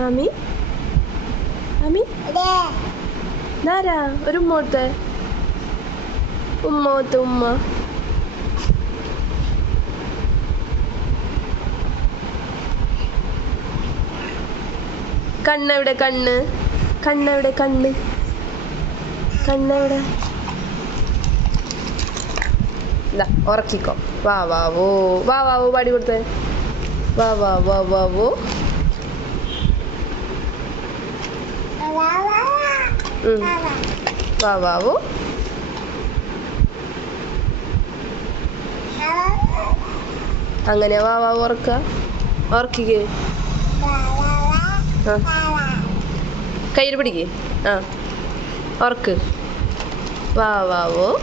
ആമി ആമി ഇതാരാ? ഒരു ഉമ്മോത്ത്. ഉമ്മോത്ത് ഉമ്മ. കണ്ണെവിടെ കണ്ണ്? കണ്ണെവിടെ കണ്ണ്? കണ്ണെവിടെ? ഉറക്കിക്കോ. വാ വാ വോ. വാ വാ വോ പാടി കൊടുത്തേ. വാ വാ വാ വാ. വോ ഉം. വാ വാ വോ. അങ്ങനെ വാ വാ ഉറക്ക. ഉറക്കിക്കേ. ആ. കയ്യിൽ പിടിക്കേ. ആ. ഓർക്ക് വാ വാ വോ.